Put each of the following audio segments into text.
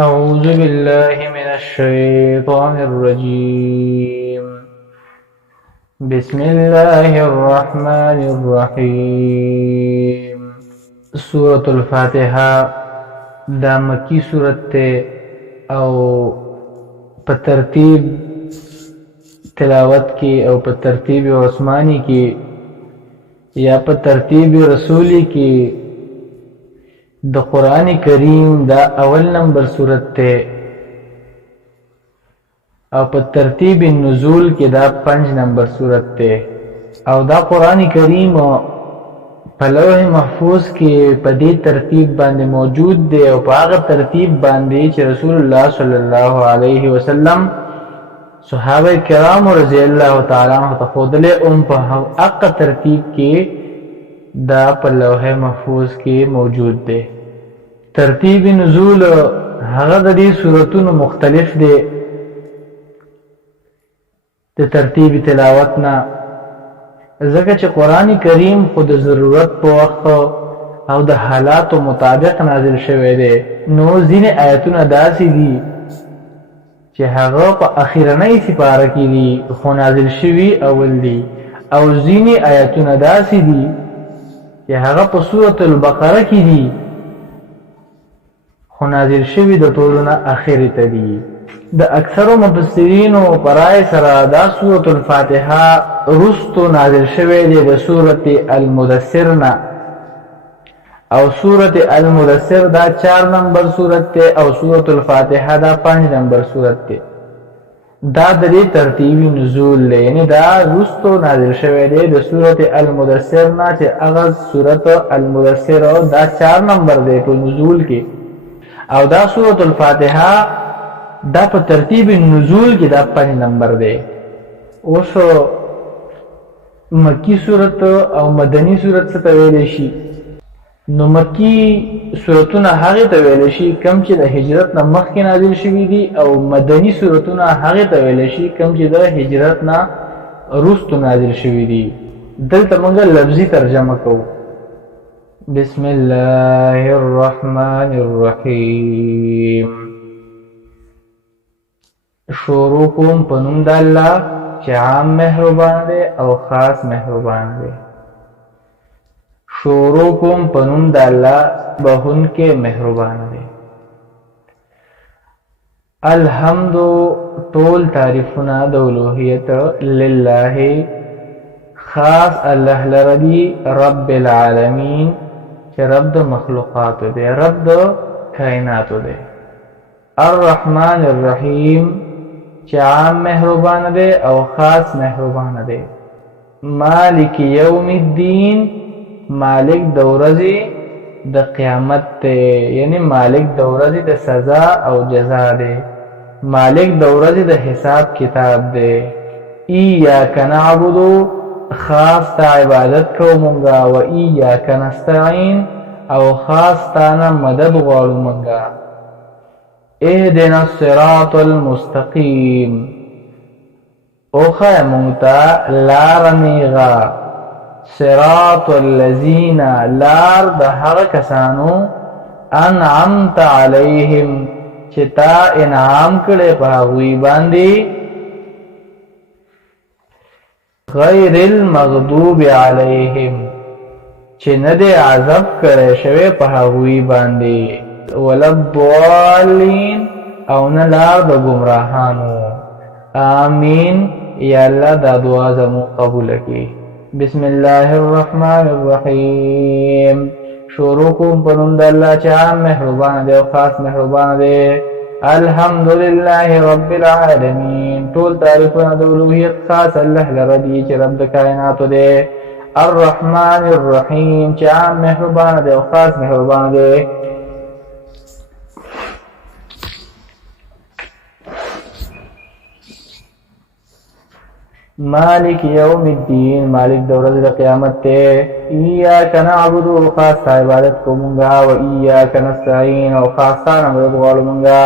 أعوذ بالله من الشيطان الرجيم. بسم الله الرحمن الرحيم. سورة الفاتحة دا مکی سورت تے او په ترتیب تلاوت کی او په ترتیب عثمانی کی یا په ترتیب رسولی کی د قرآن کریم دا اول نمبر سورت تے او په ترتیب نزول کې دا 5 نمبر سورت تے او دا قرآن کریم په لوح محفوظ کې په دې ترتیب باندې موجود دی او په هغه ترتیب باندې چې رسول الله صلی الله علیه وسلم صحابه کرام رضی الله تعالی عنهم ته خودله په هغه ترتیب کې دا په لوح محفوظ کې موجود دی. ترتیب نزول هغه د دې سورتونو مختلف دی د ترتیب تلاوت نه، ځکه چې قرآن کریم خود ضرورت په وخت او د حالاتو مطابق نازل شوی دی. نو ځینې آیتونه داسې دي چې هغه په اخیرنۍ سپاره کې دي خو نازل شوي اول دي، او ځینې آیتونه داسې دي چې هغه په سورة البقره کې دي خو نازل شوي د ټولو نه اخرې ته دي. د اکثرو مفسرینو پر رأی سره دا سورة الفاتحه رستو نازل شوی دی د سورة المدثر نه، او سورة المدثر دا 4 نمبر سورت ته او سورة الفاتحه دا 5 نمبر سورت ته. دا د دې ترتیبی نزول دی، یعنی دا رستو نازل شوی دی د سورة المدثر نه چې هغه سورة المدثر دا 4 نمبر دی په نزول کې، او دا سورة الفاتحه دا په ترتیب نزول کې دا 5 نمبر دی. اوس مکی صورت او مدنی صورت څه ته ویل شي؟ نو مکی صورتونه هغه ته ویل شي کوم چې د هجرت نه مخکې نازل شوي دي، او مدنی صورتونه هغه ته ویل شي کوم چې د هجرت نه وروسته نازل شوي دي. دلته موږ لفظي ترجمه کوو. بسم الله الرحمن الرحیم. شروع کوم په نوم د الله چې عام مهربان دی او خاص مهربان دی. شروع کوم په نوم د الله بخښونکی مهربان دی. الحمد ټول تعریفونه د الوهیت لله خاص الله لره دي، رب العالمین چې رب د مخلوقاتو دی، رب د کائناتو دی. الرحمن الرحیم چې عام مهربان دی او خاص مهربان دی. مالک یوم الدین مالک د ورځې د قیامت دی، یعنی مالک د ورځې د سزا او جزا دی، مالک د ورځې د حساب کتاب دی. ایاک نعبد خاص تا عبادت کوو مونږه، و ایاک نستعین او خاص تانه مدد غواړو مونږه. اهدنا الصراط المستقیم اوخه مونږ ته لار نیغه. صراط الذین لار د هغه کسانو انعمت علیهم چې تا انعام کړی په هغوی باندې، غیر المغضوب علیهم چې نه دی عذاب کړی شوی په هغوی باندې، ولا الضالین او نه لار د ګمراهانو. آمین. یا الله دا دعا زموږ قبول کړي. بسم الله الرحمن الرحیم. شروع کوم په نوم د الله چې عام مهربان دی او خاص مهربان دی. الحمدلله رب العالمین ټول تعریفونه د الوهیت خاص الله لره دي چې رب د کائناتو دی. الرحمن الرحیم چې عام مهربان دی او خاص مهربان دی. مالک یوم الدین مالک د ورځې د قیامت ته. ایاک نعبد خاص عبادت کوو مونږه، و ایاک نستعین او خاص تانه مدد غواړو مونږه.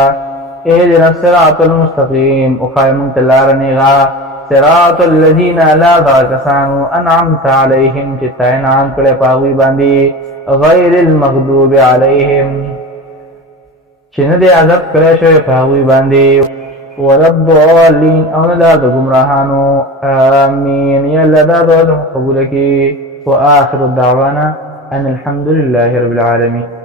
اهدنا الصراط المستقیم اوښایه مونږ ته لاره نیغه. صراط الذین لار د هغه کسانو انعمت علیهم چې تا انعام کړی په هغوی باندې، غیر المغضوب علیهم چې نه دی عذاب کړی شوی په هغوی باندې ولا الضالین او نه دا د ګمراهانو آمین یا الله دا دعا زموږ قبوله کړي وآخر دعوانا أن الحمد لله رب العالمين